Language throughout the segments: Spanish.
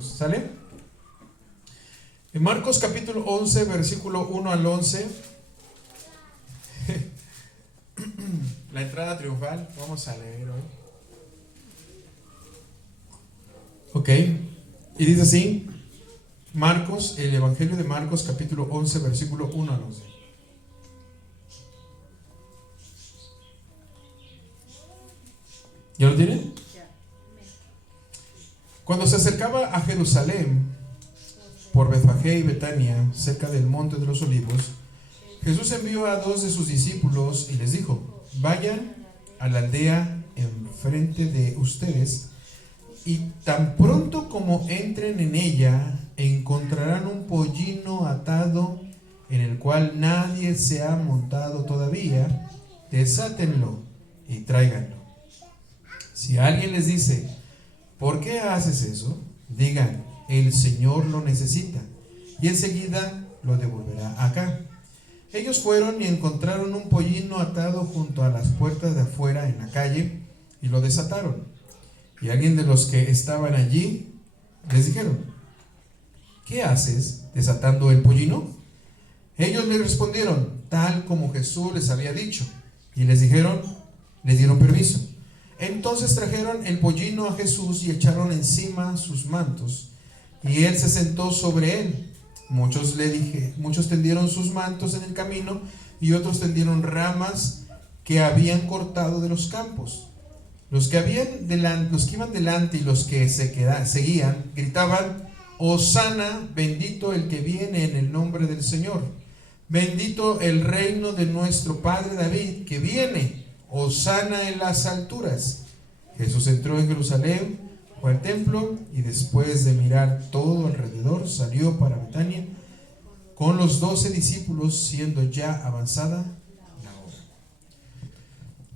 ¿Sale? En Marcos capítulo 11, versículo 1 al 11. La entrada triunfal. Vamos a leer hoy. Ok. Y dice así. Marcos, el Evangelio de Marcos capítulo 11, versículo 1 al 11. ¿Ya lo tienen? Cuando se acercaba a Jerusalén, por Betfagé y Betania, cerca del monte de los olivos, Jesús envió a 2 de sus discípulos y les dijo: vayan a la aldea enfrente de ustedes, y tan pronto como entren en ella, encontrarán un pollino atado en el cual nadie se ha montado todavía. Desátenlo y tráiganlo. Si alguien les dice: ¿por qué haces eso?, digan: el Señor lo necesita, y enseguida lo devolverá acá. Ellos fueron y encontraron un pollino atado junto a las puertas de afuera en la calle, y lo desataron. Y alguien de los que estaban allí les dijeron: ¿qué haces desatando el pollino? Ellos le respondieron tal como Jesús les había dicho, y les dieron permiso. Entonces trajeron el pollino a Jesús y echaron encima sus mantos, y él se sentó sobre él. Muchos tendieron sus mantos en el camino, y otros tendieron ramas que habían cortado de los campos. Los que iban delante y los que seguían gritaban: Hosana, bendito el que viene en el nombre del Señor. Bendito el reino de nuestro padre David, que viene. Hosana en las alturas. Jesús entró en Jerusalén, fue al templo, y después de mirar todo alrededor, salió para Betania con los 12 discípulos, siendo ya avanzada la hora.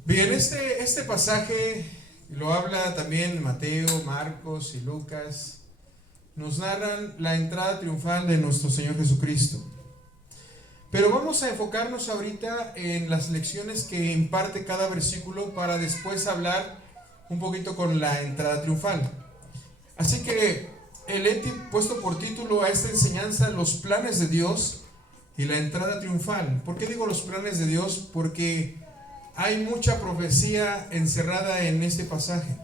Bien, este pasaje lo habla también Mateo, Marcos y Lucas. Nos narran la entrada triunfal de nuestro Señor Jesucristo. Pero vamos a enfocarnos ahorita en las lecciones que imparte cada versículo, para después hablar un poquito con la entrada triunfal. Así que he puesto por título a esta enseñanza: los planes de Dios y la entrada triunfal. ¿Por qué digo los planes de Dios? Porque hay mucha profecía encerrada en este pasaje.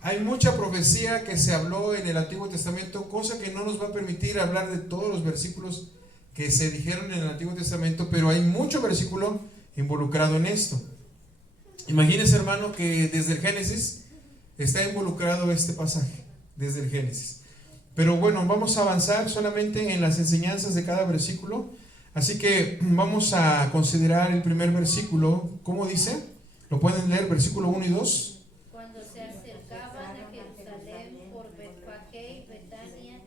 Hay mucha profecía que se habló en el Antiguo Testamento, cosa que no nos va a permitir hablar de todos los versículos que se dijeron en el Antiguo Testamento, pero hay mucho versículo involucrado en esto. Imagínense, hermano, que desde el Génesis está involucrado este pasaje, desde el Génesis. Pero bueno, vamos a avanzar solamente en las enseñanzas de cada versículo. Así que vamos a considerar el primer versículo. ¿Cómo dice? ¿Lo pueden leer? Versículo 1 y 2. Cuando se acercaban a Jerusalén por Betfagé y Betania,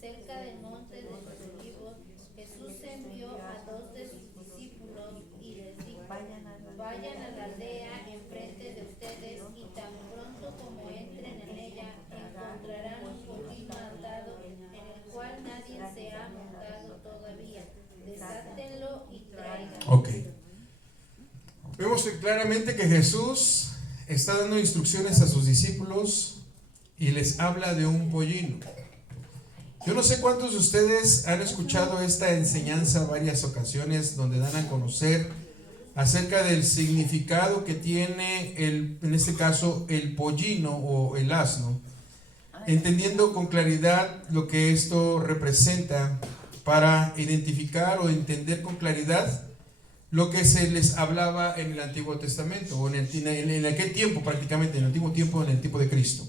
cerca del monte de los olivos, Jesús envió a 2 de sus discípulos y les dijo: vayan a la aldea enfrente de ustedes, y tan pronto como entren en ella, encontrarán un pollino atado en el cual nadie se ha montado todavía. Desátenlo y tráiganlo. Ok. Vemos claramente que Jesús está dando instrucciones a sus discípulos y les habla de un pollino. Yo no sé cuántos de ustedes han escuchado esta enseñanza varias ocasiones, donde dan a conocer acerca del significado que tiene en este caso el pollino o el asno, entendiendo con claridad lo que esto representa, para identificar o entender con claridad lo que se les hablaba en el Antiguo Testamento, o en aquel tiempo, prácticamente en el antiguo tiempo, en el tiempo de Cristo.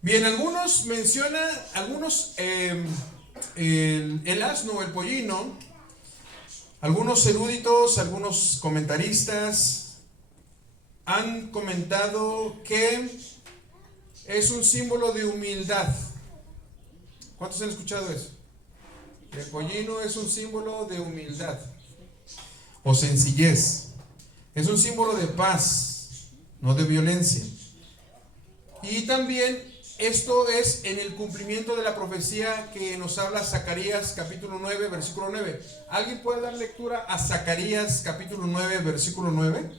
Bien, algunos mencionan, el asno o el pollino. Algunos eruditos, algunos comentaristas han comentado que es un símbolo de humildad. ¿Cuántos han escuchado eso? El pollino es un símbolo de humildad o sencillez. Es un símbolo de paz, no de violencia. Y también esto es en el cumplimiento de la profecía que nos habla Zacarías capítulo 9, versículo 9. ¿Alguien puede dar lectura a Zacarías capítulo 9, versículo 9?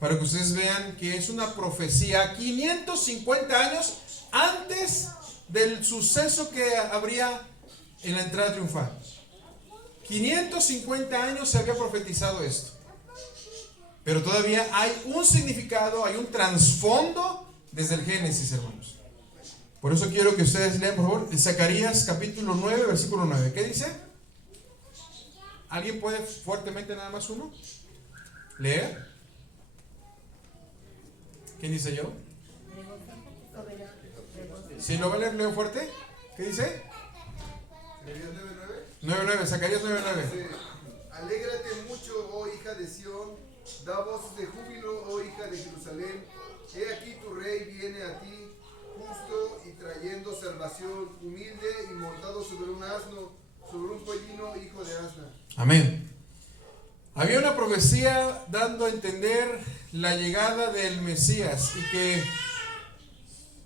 Para que ustedes vean que es una profecía 550 años antes del suceso que habría en la entrada triunfal. 550 años se había profetizado esto. Pero todavía hay un significado, hay un trasfondo desde el Génesis, hermanos. Por eso quiero que ustedes lean, por favor, Zacarías capítulo 9, versículo 9. ¿Qué dice? ¿Alguien puede fuertemente nada más uno? ¿Leer? ¿Quién dice yo? Si lo va a leer, leo fuerte. ¿Qué dice? 9:9, Zacarías 9:9. Dice, alégrate mucho, oh hija de Sión, da voces de júbilo, oh hija de Jerusalén. He aquí tu rey viene a ti, justo y trayendo salvación, humilde y montado sobre un asno, sobre un pollino, hijo de asna. Amén. Había una profecía dando a entender la llegada del Mesías y que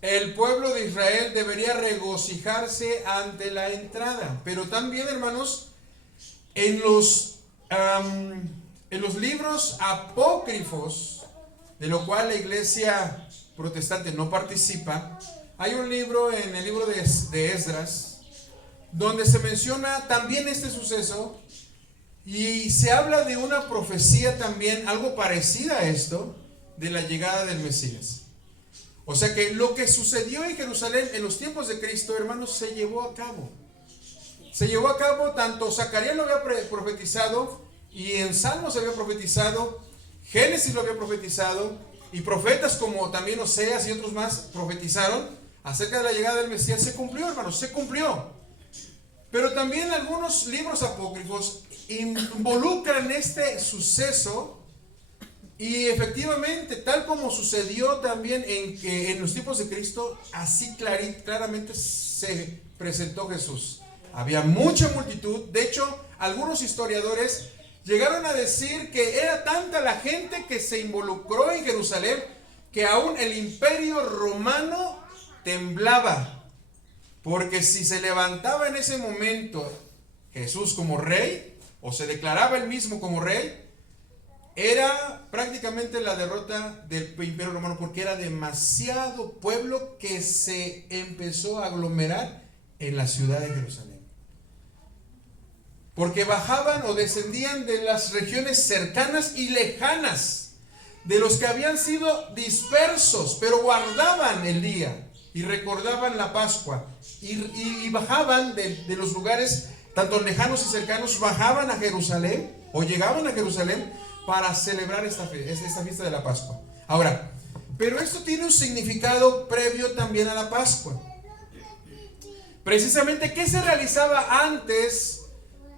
el pueblo de Israel debería regocijarse ante la entrada. Pero también, hermanos, en los libros apócrifos, de lo cual la iglesia protestante no participa, hay un libro, en el libro de Esdras, donde se menciona también este suceso y se habla de una profecía también, algo parecida a esto, de la llegada del Mesías. O sea que lo que sucedió en Jerusalén en los tiempos de Cristo, hermanos, se llevó a cabo. Se llevó a cabo, tanto Zacarías lo había profetizado, y en Salmos se había profetizado, Génesis lo había profetizado, y profetas como también Oseas y otros más profetizaron acerca de la llegada del Mesías. Se cumplió, hermanos, se cumplió. Pero también algunos libros apócrifos involucran este suceso. Y efectivamente, tal como sucedió también en los tiempos de Cristo, así claramente se presentó Jesús. Había mucha multitud. De hecho, algunos historiadores llegaron a decir que era tanta la gente que se involucró en Jerusalén que aún el imperio romano temblaba. Porque si se levantaba en ese momento Jesús como rey, o se declaraba él mismo como rey, era prácticamente la derrota del imperio romano, porque era demasiado pueblo que se empezó a aglomerar en la ciudad de Jerusalén. Porque bajaban o descendían de las regiones cercanas y lejanas, de los que habían sido dispersos, pero guardaban el día y recordaban la Pascua. Y bajaban de los lugares, tanto lejanos y cercanos, bajaban a Jerusalén o llegaban a Jerusalén para celebrar esta fiesta de la Pascua. Ahora, pero esto tiene un significado previo también a la Pascua. Precisamente, ¿qué se realizaba antes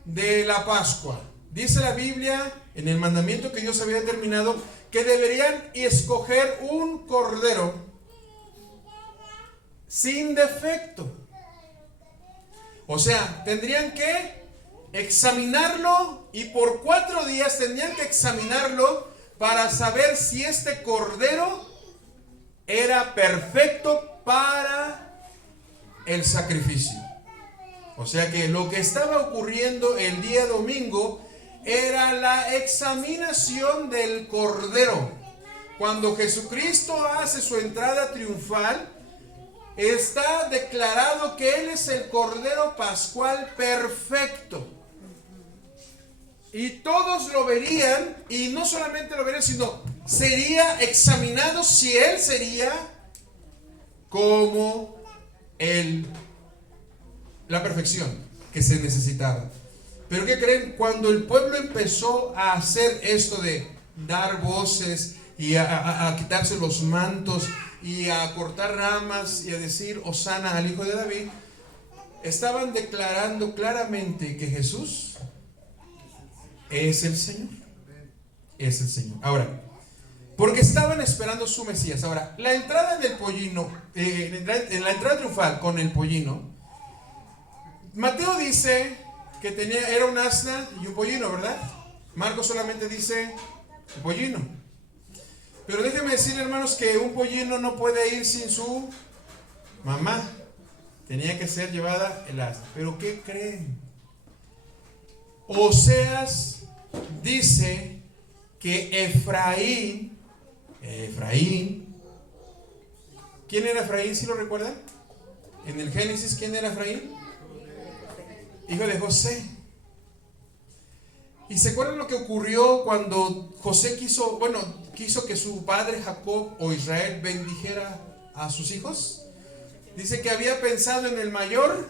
de la Pascua? Dice la Biblia, en el mandamiento que Dios había determinado, que deberían escoger un cordero sin defecto. O sea, tendrían que examinarlo, y por 4 días tendrían que examinarlo para saber si este cordero era perfecto para el sacrificio. O sea que lo que estaba ocurriendo el día domingo era la examinación del cordero. Cuando Jesucristo hace su entrada triunfal, está declarado que Él es el Cordero Pascual perfecto. Y todos lo verían, y no solamente lo verían, sino sería examinado si Él sería como la perfección que se necesitaba. Pero ¿qué creen? Cuando el pueblo empezó a hacer esto de dar voces y a quitarse los mantos y a cortar ramas y a decir Hosana al Hijo de David, estaban declarando claramente que Jesús es el Señor. Es el Señor. Ahora, porque estaban esperando su Mesías. Ahora, la entrada del pollino, en la entrada triunfal con el pollino, Mateo dice que era un asna y un pollino, ¿verdad? Marcos solamente dice un pollino. Pero déjenme decirle, hermanos, que un pollino no puede ir sin su mamá. Tenía que ser llevada el asna. ¿Pero qué creen? Oseas dice que Efraín, ¿quién era Efraín, si lo recuerdan? En el Génesis, ¿quién era Efraín? Hijo de José. ¿Y se acuerdan lo que ocurrió cuando José quiso que su padre Jacob o Israel bendijera a sus hijos? Dice que había pensado en el mayor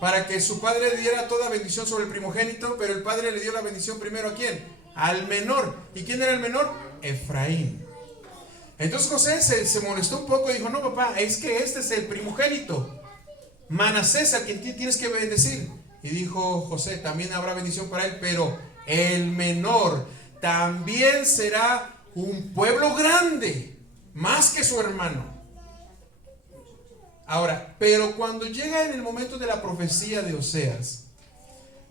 para que su padre le diera toda bendición sobre el primogénito, pero el padre le dio la bendición primero ¿a quién? Al menor. ¿Y quién era el menor? Efraín. Entonces José se molestó un poco y dijo: no, papá, es que este es el primogénito, Manasés, a quien tienes que bendecir. Y dijo José: también habrá bendición para él, pero el menor también será un pueblo grande, más que su hermano. Ahora, pero cuando llega en el momento de la profecía de Oseas,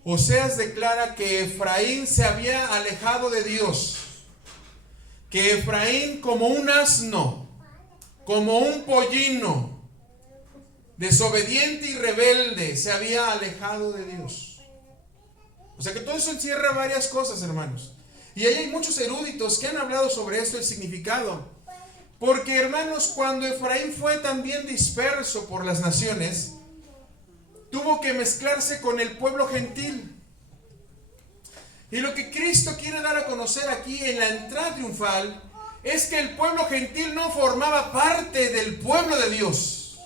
Oseas declara que Efraín se había alejado de Dios, que Efraín, como un asno, como un pollino, desobediente y rebelde, se había alejado de Dios. O sea que todo eso encierra varias cosas, hermanos. Y ahí hay muchos eruditos que han hablado sobre esto, el significado. Porque, hermanos, cuando Efraín fue también disperso por las naciones, tuvo que mezclarse con el pueblo gentil. Y lo que Cristo quiere dar a conocer aquí en la entrada triunfal es que el pueblo gentil no formaba parte del pueblo de Dios.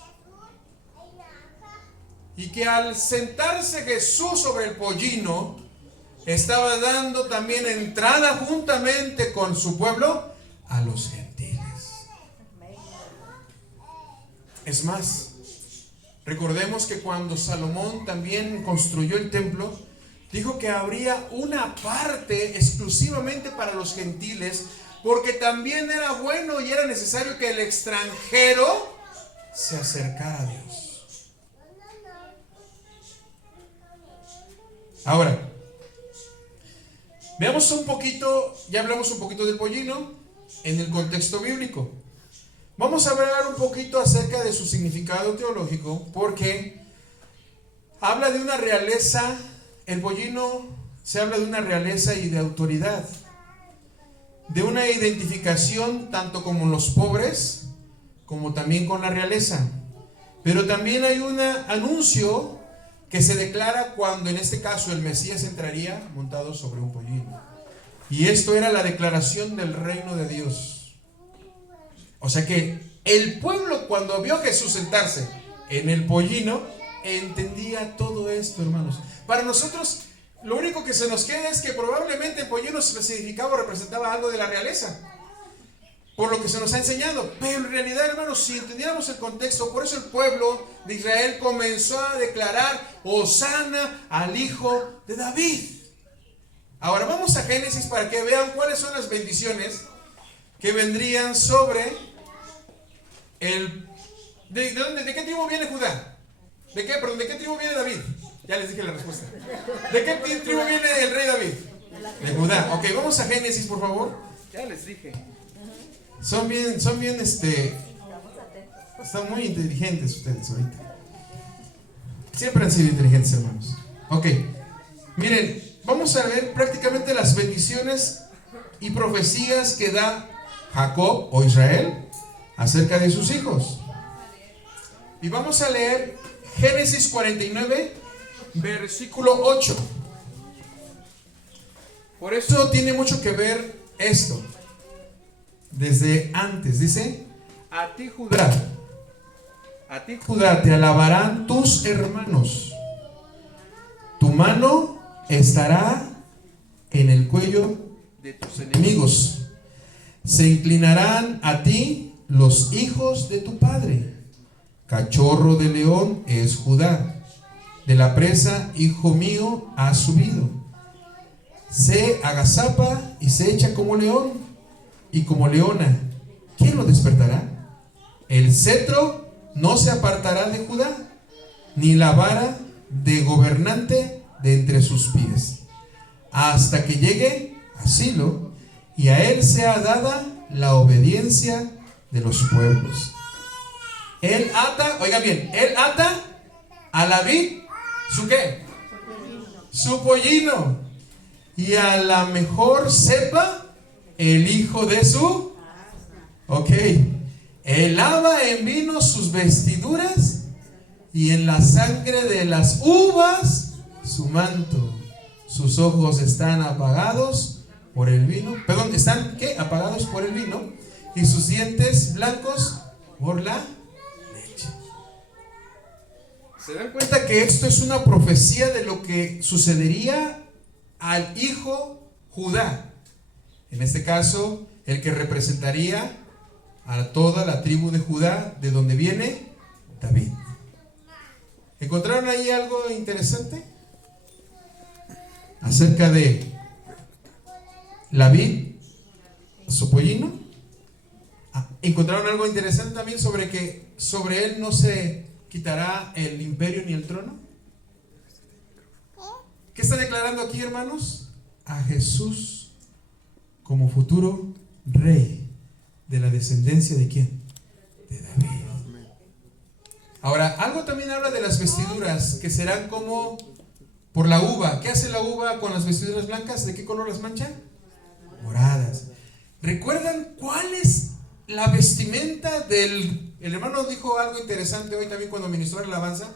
Y que al sentarse Jesús sobre el pollino, estaba dando también entrada juntamente con su pueblo a los gentiles. Es más, recordemos que cuando Salomón también construyó el templo, dijo que habría una parte exclusivamente para los gentiles, porque también era bueno y era necesario que el extranjero se acercara a Dios. Ahora, veamos un poquito, ya hablamos un poquito del pollino en el contexto bíblico. Vamos a hablar un poquito acerca de su significado teológico, porque habla de una realeza. El pollino se habla de una realeza y de autoridad, de una identificación tanto con los pobres como también con la realeza. Pero también hay un anuncio que se declara cuando en este caso el Mesías entraría montado sobre un pollino. Y esto era la declaración del reino de Dios. O sea que el pueblo, cuando vio a Jesús sentarse en el pollino, entendía todo esto, hermanos. Para nosotros, lo único que se nos queda es que probablemente el pollino significaba o representaba algo de la realeza, por lo que se nos ha enseñado. Pero en realidad, hermanos, si entendiéramos el contexto, por eso el pueblo de Israel comenzó a declarar: Hosana al hijo de David. Ahora vamos a Génesis para que vean cuáles son las bendiciones que vendrían sobre el... ¿De qué tribu viene Judá? ¿De qué tribu viene David? Ya les dije la respuesta. ¿De qué tribu viene el rey David? De Judá. Ok, vamos a Génesis, por favor. Ya les dije. Son bien, están muy inteligentes ustedes ahorita. Siempre han sido inteligentes, hermanos. Ok, miren, vamos a ver prácticamente las bendiciones y profecías que da Jacob o Israel acerca de sus hijos. Y vamos a leer Génesis 49, versículo 8. Por eso tiene mucho que ver esto. Desde antes, dice: a ti Judá, te alabarán tus hermanos. Tu mano estará en el cuello de tus enemigos. Se inclinarán a ti los hijos de tu padre. Cachorro de león es Judá. De la presa, hijo mío, ha subido. Se agazapa y se echa como león y como leona. ¿Quién lo despertará? El cetro no se apartará de Judá, ni la vara de gobernante de entre sus pies, hasta que llegue a Silo, y a él sea dada la obediencia de los pueblos. Él ata, oigan bien, él ata a la vid, ¿su qué? Su pollino, y a la mejor cepa el hijo de su... Ok, él lava en vino sus vestiduras y en la sangre de las uvas su manto. Sus ojos están apagados por el vino. Perdón, ¿están qué? Apagados por el vino. Y sus dientes blancos por la leche. ¿Se dan cuenta que esto es una profecía de lo que sucedería al hijo Judá? En este caso, el que representaría a toda la tribu de Judá, de donde viene David. ¿Encontraron ahí algo interesante? Acerca de la vid, su pollino. ¿Encontraron algo interesante también sobre que sobre él no se quitará el imperio ni el trono? ¿Qué está declarando aquí, hermanos? A Jesús como futuro rey de la descendencia ¿de quién? De David. Ahora, algo también habla de las vestiduras que serán como por la uva. ¿Qué hace la uva con las vestiduras blancas? ¿De qué color las mancha? Moradas. ¿Recuerdan cuál es la vestimenta del... El hermano dijo algo interesante hoy también cuando ministró la alabanza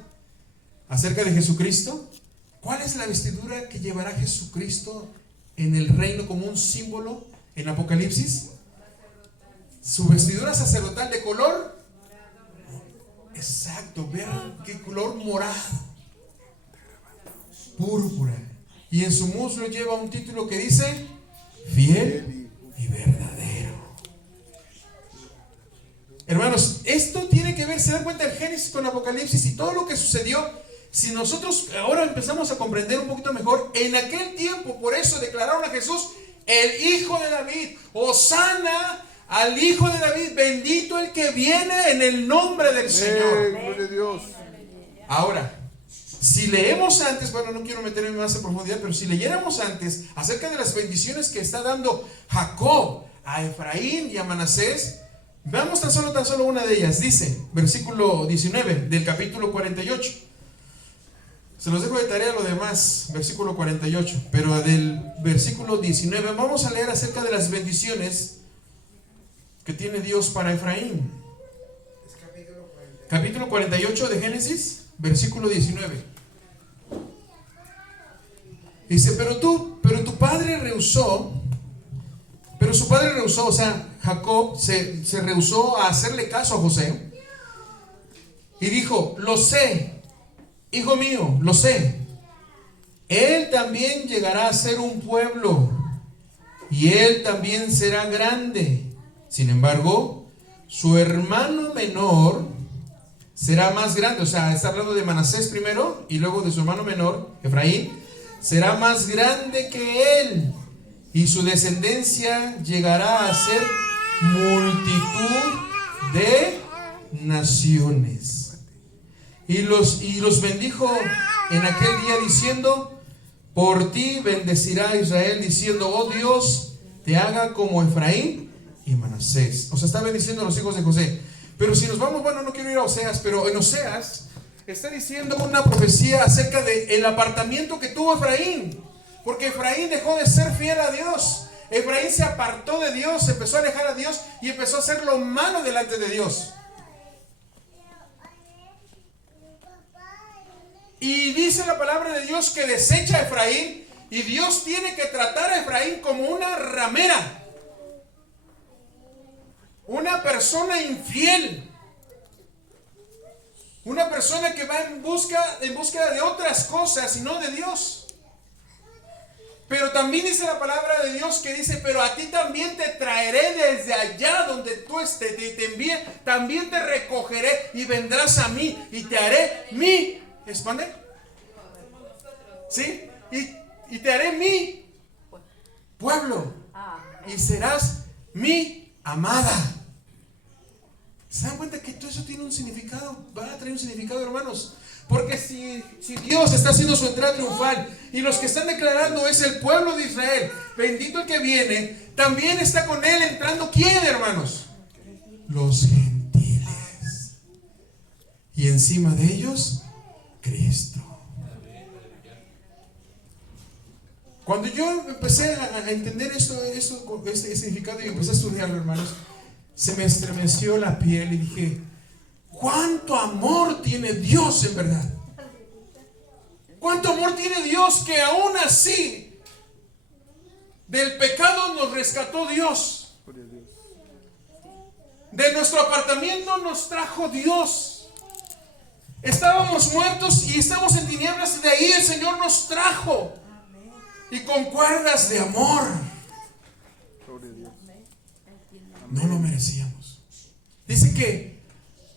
acerca de Jesucristo. ¿Cuál es la vestidura que llevará Jesucristo en el reino como un símbolo en Apocalipsis? Su vestidura sacerdotal de color. Exacto, vean qué color morado, púrpura. Y en su muslo lleva un título que dice fiel y verdadero. Hermanos, esto tiene que ver, se dan cuenta, el Génesis con Apocalipsis y todo lo que sucedió. Si nosotros ahora empezamos a comprender un poquito mejor, en aquel tiempo, por eso declararon a Jesús el Hijo de David. Hosana al Hijo de David, bendito el que viene en el nombre del Señor. Gloria a Dios. Ahora, si leemos antes, bueno, no quiero meterme más en profundidad, pero si leyéramos antes acerca de las bendiciones que está dando Jacob a Efraín y a Manasés, veamos tan solo una de ellas. Dice, versículo 19 del capítulo 48. Se los dejo de tarea lo demás, versículo 48, pero del versículo 19 vamos a leer acerca de las bendiciones que tiene Dios para Efraín. Capítulo 48 de Génesis, versículo 19. Dice, pero tu padre rehusó, o sea, Jacob se rehusó a hacerle caso a José y dijo, lo sé, hijo mío, lo sé, él también llegará a ser un pueblo y él también será grande. Sin embargo, su hermano menor será más grande. O sea, está hablando de Manasés primero y luego de su hermano menor, Efraín. Será más grande que él y su descendencia llegará a ser multitud de naciones. Y los bendijo en aquel día diciendo, por ti bendecirá Israel, diciendo, oh Dios, te haga como Efraín y Manasés. O sea, está bendiciendo a los hijos de José. Pero si nos vamos, bueno, no quiero ir a Oseas, pero en Oseas está diciendo una profecía acerca del apartamiento que tuvo Efraín. Porque Efraín dejó de ser fiel a Dios. Efraín se apartó de Dios, se empezó a alejar a Dios y empezó a hacer lo malo delante de Dios. Y dice la palabra de Dios que desecha a Efraín y Dios tiene que tratar a Efraín como una ramera. Una persona infiel, una persona que va en búsqueda de otras cosas y no de Dios. Pero también dice la palabra de Dios que dice, pero a ti también te traeré desde allá donde tú estés, te envíe, también te recogeré y vendrás a mí y te haré mi, ¿expande? ¿Sí? Y te haré mi pueblo y serás mi amada. ¿Se dan cuenta que todo eso tiene un significado? Va a traer un significado, hermanos. Porque si Dios está haciendo su entrada triunfal y los que están declarando es el pueblo de Israel, bendito el que viene, también está con él entrando ¿quién, hermanos? Los gentiles. Y encima de ellos, Cristo. Cuando yo empecé a entender este significado y empecé a estudiarlo, hermanos, se me estremeció la piel y dije, ¿Cuánto amor tiene Dios en verdad? ¿Cuánto amor tiene Dios que aún así del pecado nos rescató Dios? De nuestro apartamiento nos trajo Dios. Estábamos muertos y estamos en tinieblas, y de ahí el Señor nos trajo. Y con cuerdas de amor. No lo merecíamos. Dice que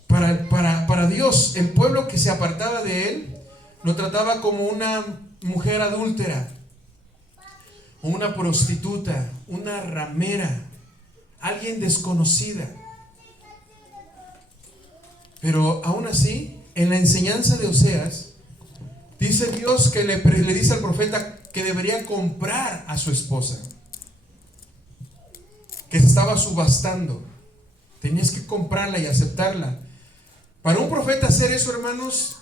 para Dios, el pueblo que se apartaba de Él lo trataba como una mujer adúltera, o una prostituta, una ramera, alguien desconocida. Pero aún así, en la enseñanza de Oseas, dice Dios que le dice al profeta que debería comprar a su esposa, que se estaba subastando. Tenías que comprarla y aceptarla. Para un profeta hacer eso, hermanos,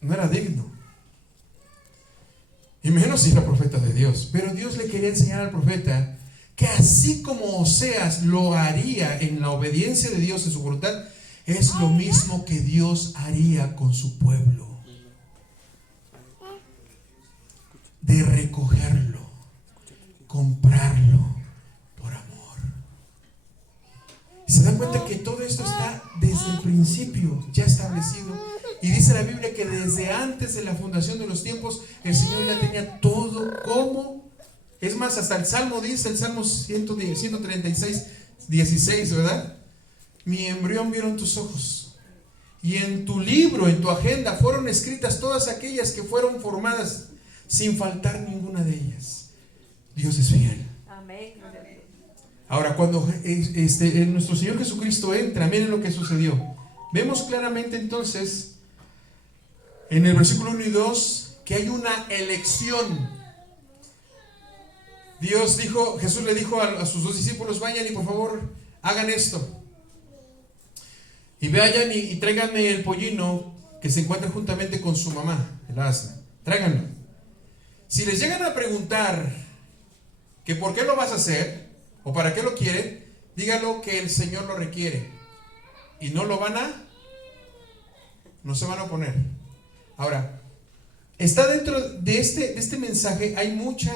no era digno, y menos si era profeta de Dios. Pero Dios le quería enseñar al profeta que así como Oseas lo haría en la obediencia de Dios, en su voluntad, es lo mismo que Dios haría con su pueblo. De recogerlo, comprarlo por amor. Y se dan cuenta que todo esto está desde el principio ya establecido. Y dice la Biblia que desde antes de la fundación de los tiempos, el Señor ya tenía todo como. Es más, hasta el Salmo dice, el Salmo 136, 16, ¿verdad? Mi embrión vieron tus ojos, y en tu libro, en tu agenda, fueron escritas todas aquellas que fueron formadas, sin faltar ninguna de ellas. Dios es fiel. Amén. Ahora, cuando nuestro Señor Jesucristo entra, miren lo que sucedió. Vemos claramente entonces, en el versículo 1 y 2, que hay una elección. Jesús le dijo a sus dos discípulos: vayan y por favor hagan esto. Y vayan y tráiganme el pollino que se encuentra juntamente con su mamá, el asna. Tráiganlo. Si les llegan a preguntar que por qué lo vas a hacer o para qué lo quieren, dígalo que el Señor lo requiere. Y no se van a oponer. Ahora, está dentro de este mensaje, hay mucha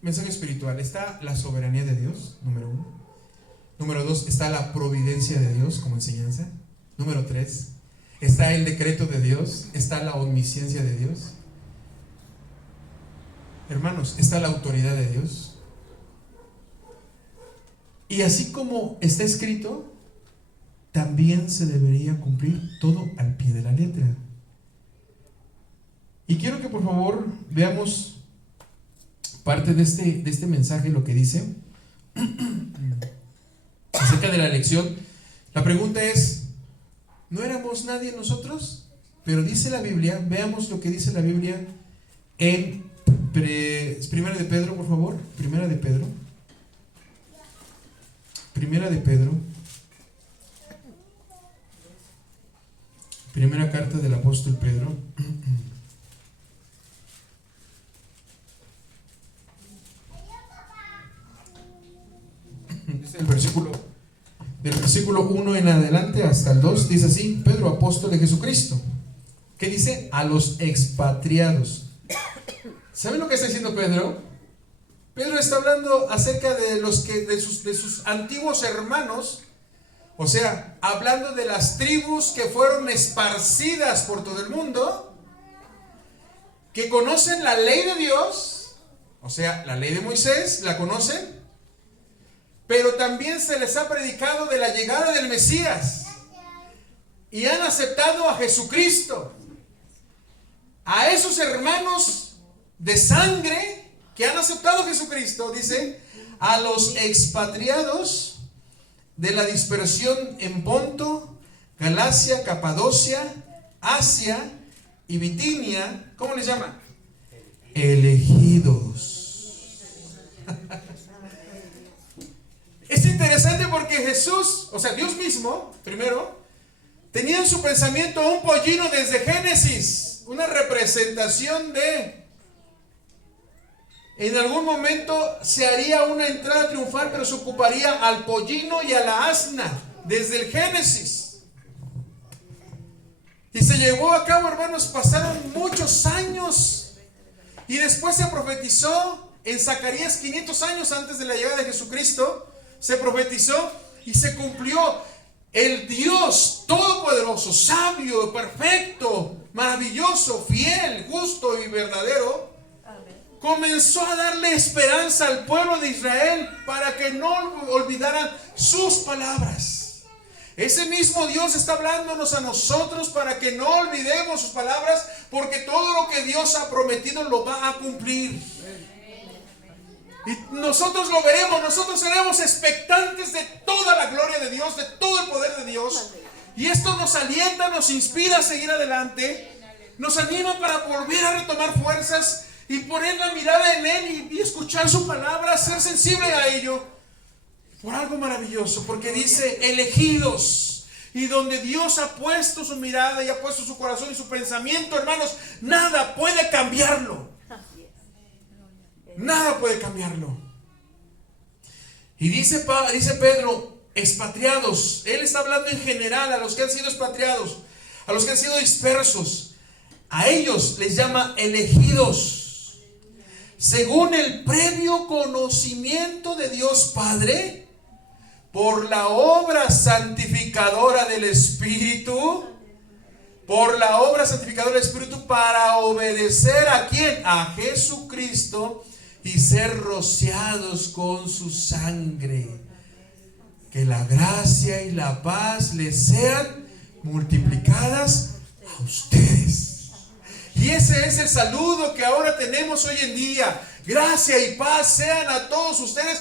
mensaje espiritual. Está la soberanía de Dios, número 1. Número 2, está la providencia de Dios como enseñanza. Número 3, está el decreto de Dios. Está la omnisciencia de Dios. Hermanos, está la autoridad de Dios. Y así como está escrito, también se debería cumplir todo al pie de la letra. Y quiero que por favor veamos parte de este mensaje, lo que dice acerca de la elección. La pregunta es: ¿no éramos nadie nosotros? Pero dice la Biblia, veamos lo que dice la Biblia en Primera de Pedro, por favor. Primera de Pedro. Primera carta del apóstol Pedro. Dice el del versículo 1 en adelante hasta el 2, dice así: Pedro, apóstol de Jesucristo. ¿Qué dice? A los expatriados. ¿Saben lo que está diciendo Pedro? Pedro está hablando acerca de sus antiguos hermanos, o sea, hablando de las tribus que fueron esparcidas por todo el mundo, que conocen la ley de Dios, o sea, la ley de Moisés, la conocen, pero también se les ha predicado de la llegada del Mesías y han aceptado a Jesucristo. A esos hermanos de sangre que han aceptado a Jesucristo, dice, a los expatriados de la dispersión en Ponto, Galacia, Capadocia, Asia y Bitinia, ¿cómo les llama? Elegidos. Es interesante porque Jesús, o sea, Dios mismo, primero, tenía en su pensamiento un pollino desde Génesis, una representación de... En algún momento se haría una entrada triunfal, pero se ocuparía al pollino y a la asna, desde el Génesis. Y se llevó a cabo, hermanos, pasaron muchos años. Y después se profetizó en Zacarías 500 años antes de la llegada de Jesucristo. Se profetizó y se cumplió. El Dios todopoderoso, sabio, perfecto, maravilloso, fiel, justo y verdadero, comenzó a darle esperanza al pueblo de Israel para que no olvidaran sus palabras. Ese mismo Dios está hablándonos a nosotros para que no olvidemos sus palabras, porque todo lo que Dios ha prometido lo va a cumplir. Y nosotros lo veremos, nosotros seremos expectantes de toda la gloria de Dios, de todo el poder de Dios. Y esto nos alienta, nos inspira a seguir adelante, nos anima para volver a retomar fuerzas y poner la mirada en Él y escuchar su palabra, ser sensible a ello. Por algo maravilloso, porque dice elegidos. Y donde Dios ha puesto su mirada y ha puesto su corazón y su pensamiento, hermanos, nada puede cambiarlo. Nada puede cambiarlo. Y dice Pedro, expatriados. Él está hablando en general a los que han sido expatriados, a los que han sido dispersos. A ellos les llama elegidos, según el previo conocimiento de Dios Padre, por la obra santificadora del Espíritu, por la obra santificadora del Espíritu, para obedecer ¿a quién? A Jesucristo, y ser rociados con su sangre. Que la gracia y la paz les sean multiplicadas a ustedes. Y ese es el saludo que ahora tenemos hoy en día. Gracia y paz sean a todos ustedes